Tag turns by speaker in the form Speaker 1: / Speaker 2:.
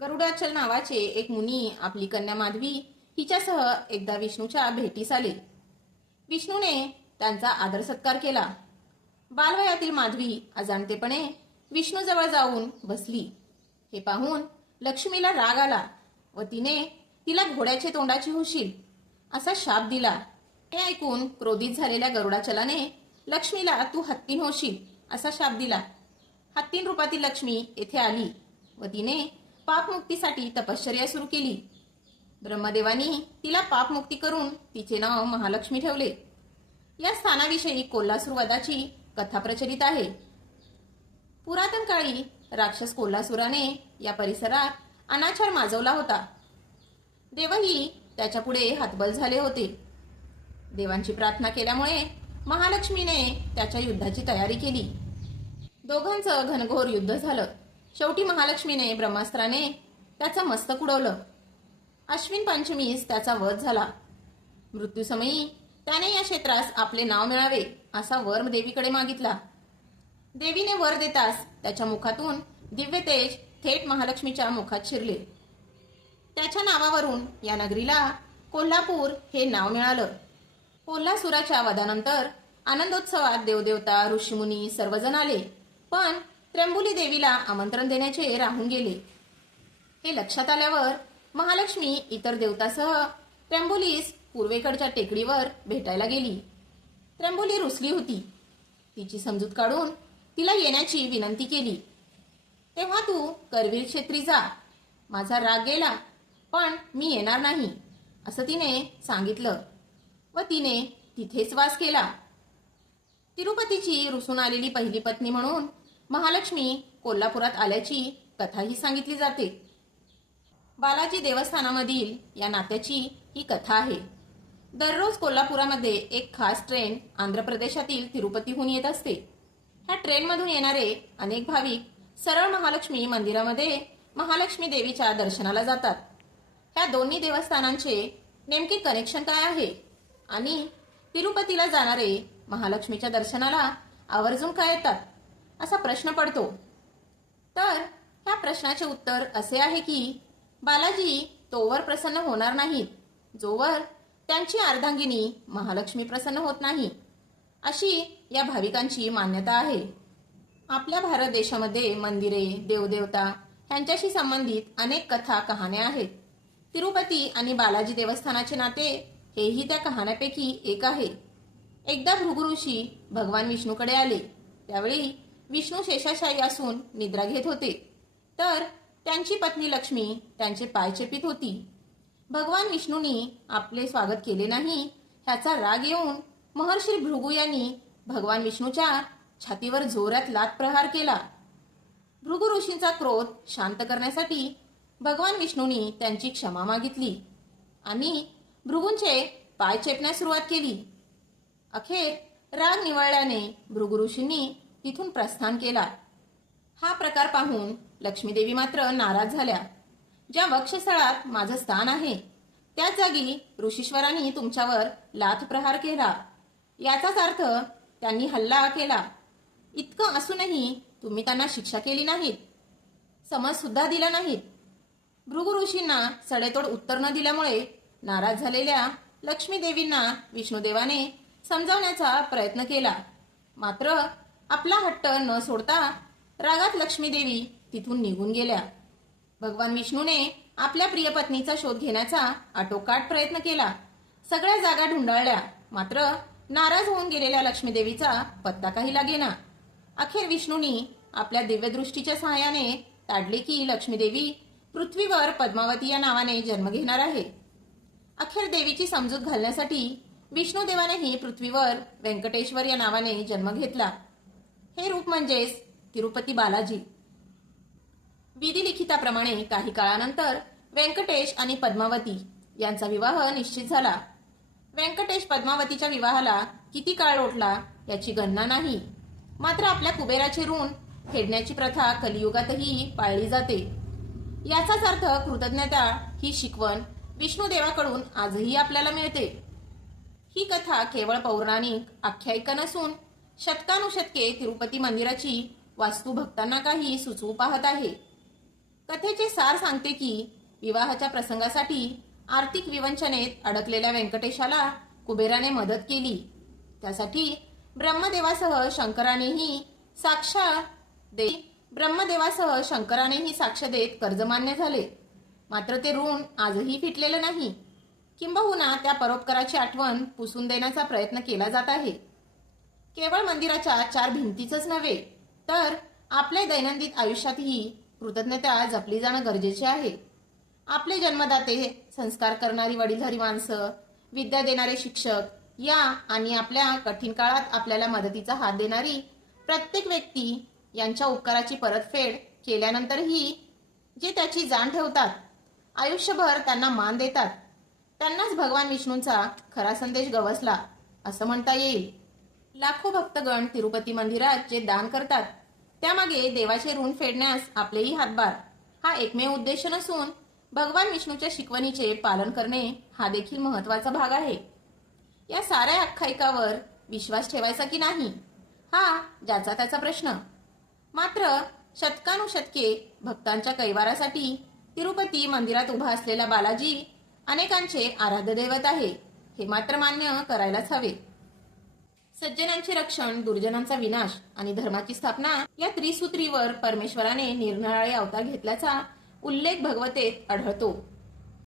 Speaker 1: गरुडाचल नावाचे एक मुनी आपली कन्या माधवी हिच्यासह एकदा विष्णूच्या भेटीस आले. विष्णूने त्यांचा आदर सत्कार केला. बालवयातील माधवी अजाणतेपणे विष्णूजवळ जाऊन बसली. हे पाहून लक्ष्मीला राग आला व तिने तिला घोड्याचे तोंडाची होशील असा शाप दिला. हे ऐकून क्रोधित झालेल्या गरुडाचलाने लक्ष्मीला तू हत्तीन होशील असा शाप दिला. हत्तीन रूपातील लक्ष्मी येथे आली व तिने पापमुक्तीसाठी तपश्चर्या सुरू केली. ब्रह्मदेवानी तिला पापमुक्ती करून तिचे नाव महालक्ष्मी ठेवले. या स्थानाविषयी कोल्हासूर वदाची कथा प्रचलित आहे. पुरातन काळी राक्षस कोल्हासुराने या परिसरात अनाचार माजवला होता. देवही त्याच्यापुढे हातबल झाले होते. देवांची प्रार्थना केल्यामुळे महालक्ष्मीने त्याच्या युद्धाची तयारी केली. दोघांचं घनघोर युद्ध झालं. शेवटी महालक्ष्मीने ब्रह्मास्त्राने त्याचं मस्तक उडवलं अश्विन पंचमीस त्याचा वध झाला. मृत्यूसमयी त्याने या क्षेत्रास आपले नाव मिळावे असा वर देवीकडे मागितला. देवीने वर देताच त्याच्या मुखातून दिव्य तेज थेट महालक्ष्मीच्या मुखात शिरले. त्याच्या नावावरून या नगरीला कोल्हापूर हे नाव मिळालं. कोल्हासुराच्या वधानंतर आनंदोत्सवात देवदेवता ऋषीमुनी सर्वजण आले. पण त्र्यंबुली देवीला आमंत्रण देण्याचे राहून गेले. हे लक्षात आल्यावर महालक्ष्मी इतर देवतासह त्र्यंबुलीस पूर्वेकडच्या टेकडीवर भेटायला गेली. त्र्यंबुली रुसली होती. तिची समजूत काढून तिला येण्याची विनंती केली. तेव्हा तू करवीर क्षेत्री जा. माझा राग गेला पण मी येणार नाही असं तिने सांगितलं व तिने तिथेच वास केला. तिरुपतीची रुसून आलेली पहिली पत्नी म्हणून महालक्ष्मी कोल्हापुरात आल्याची कथाही सांगितली जाते. बालाजी देवस्थानामधील या नात्याची ही कथा आहे. दररोज कोल्हापुरामध्ये एक खास ट्रेन आंध्र प्रदेशातील तिरुपतीहून येत असते. ह्या ट्रेनमधून येणारे अनेक भाविक सरळ महालक्ष्मी मंदिरामध्ये महालक्ष्मी देवीच्या दर्शनाला जातात. ह्या दोन्ही देवस्थानांचे नेमके कनेक्शन काय आहे? आणि तिरुपतीला जाणारे महालक्ष्मीच्या दर्शनाला आवर्जून काय येतात? असा प्रश्न पडतो. तर ह्या प्रश्नाचे उत्तर असे आहे की बालाजी तोवर प्रसन्न होणार नाहीत जोवर त्यांची अर्धांगिनी महालक्ष्मी प्रसन्न होत नाही. अशी या भाविकांची मान्यता आहे. आपल्या भारत देशामध्ये मंदिरे देवदेवता यांच्याशी संबंधित अनेक कथा कहाण्या आहेत. तिरुपती आणि बालाजी देवस्थानाचे नाते हेही त्या कहाण्यापैकी एक आहे. एकदा भृगु ऋषी भगवान विष्णूकडे आले. त्यावेळी विष्णू शेषाशायी असून निद्रा घेत होते. तर त्यांची पत्नी लक्ष्मी त्यांचे पाय चेपित होती. भगवान विष्णूंनी आपले स्वागत केले नाही ह्याचा राग येऊन महर्षी भृगू यांनी भगवान विष्णूच्या छातीवर जोरात लात प्रहार केला. भृगु ऋषींचा क्रोध शांत करण्यासाठी भगवान विष्णूंनी त्यांची क्षमा मागितली. आणि भृगूंचे पाय चेपण्यास सुरुवात केली. अखेर राग निवळल्याने भृगु ऋषींनी तिथून प्रस्थान केला हा प्रकार पाहून लक्ष्मीदेवी मात्र नाराज झाल्या. ज्या वक्षस्थळात माझं स्थान आहे त्याच जागी ऋषीश्वरांनी तुमच्यावर लाथ प्रहार केला. याचाच अर्थ त्यांनी हल्ला केला. इतकं असूनही तुम्ही त्यांना शिक्षा केली नाहीत. समज सुद्धा दिला नाहीत. भृगु ऋषींना सडेतोड उत्तर न दिल्यामुळे नाराज झालेल्या लक्ष्मीदेवींना विष्णुदेवाने समजावण्याचा प्रयत्न केला. मात्र आपला हट्ट न सोडता रागात लक्ष्मीदेवी तिथून निघून गेल्या. भगवान विष्णूने आपल्या प्रियपत्नीचा शोध घेण्याचा आटोकाट प्रयत्न केला. सगळ्या जागा ढुंडाळल्या. मात्र नाराज होऊन गेलेल्या लक्ष्मीदेवीचा पत्ता काही लागेना. अखेर विष्णूनी आपल्या दिव्यदृष्टीच्या सहाय्याने ताडले की लक्ष्मीदेवी पृथ्वीवर पद्मावती या नावाने जन्म घेणार आहे. अखेर देवीची समजूत घालण्यासाठी विष्णुदेवानेही पृथ्वीवर व्यंकटेश्वर या नावाने जन्म घेतला. हे रूप म्हणजेच तिरुपती बालाजी. विधिलिखिताप्रमाणे काही काळानंतर व्यंकटेश आणि पद्मावती यांचा विवाह निश्चित झाला. व्यंकटेश पद्मावतीच्या विवाहाला किती काळ लोटला याची गणना नाही. मात्र आपल्या कुबेराचे ऋण फेडण्याची प्रथा कलियुगातही पाळली जाते. याचाच अर्थ कृतज्ञता ही शिकवण विष्णुदेवाकडून आजही आपल्याला मिळते. ही कथा केवळ पौराणिक आख्यायिका नसून शतकानुशतके तिरुपती मंदिराची वास्तू भक्तांना काही सुचवू पाहत आहे. कथेचे सार सांगते की विवाहाच्या प्रसंगासाठी आर्थिक विवंचनेत अडकलेल्या व्यंकटेशाला कुबेराने मदत केली. त्यासाठी ब्रह्मदेवासह शंकरानेही साक्षा दे ब्रह्मदेवासह शंकरानेही साक्ष देत कर्जमान्य झाले. मात्र ते ऋण आजही फिटलेलं नाही. किंबहुना त्या परोपकाराची आठवण पुसून देण्याचा प्रयत्न केला जात आहे. केवळ मंदिराच्या चार भिंतीचंच नव्हे तर आपल्या दैनंदिन आयुष्यातही कृतज्ञता जपली जाणं गरजेचे आहे. आपले जन्मदाते संस्कार करणारी वडीलधारी माणसं विद्या देणारे शिक्षक या आणि आपल्या कठीण काळात आपल्याला मदतीचा हात देणारी प्रत्येक व्यक्ती यांच्या उपकाराची परतफेड केल्यानंतरही जे त्याची जाण ठेवतात आयुष्यभर त्यांना मान देतात. त्यांनाच भगवान विष्णूंचा खरा संदेश गवसला असं म्हणता येईल. लाखो भक्तगण तिरुपती मंदिरात जे दान करतात. त्यामागे देवाचे ऋण फेडण्यास आपलेही हातभार. हा एकमेव उद्देश नसून भगवान विष्णूच्या शिकवणीचे पालन करणे हा देखील महत्त्वाचा भाग आहे. या साऱ्या आख्यायिकावर विश्वास ठेवायचा की नाही? हा ज्याचा त्याचा प्रश्न. मात्र शतकानुशतके भक्तांच्या कैवारासाठी तिरुपती मंदिरात उभा असलेला बालाजी अनेकांचे आराध्य दैवत आहे हे मात्र मान्य करायलाच हवे. सज्जनांचे रक्षण दुर्जनांचा विनाश आणि धर्माची स्थापना या त्रिसूत्रीवर परमेश्वराने निरनिराळे अवतार घेतल्याचा उल्लेख भगवतेत आढळतो.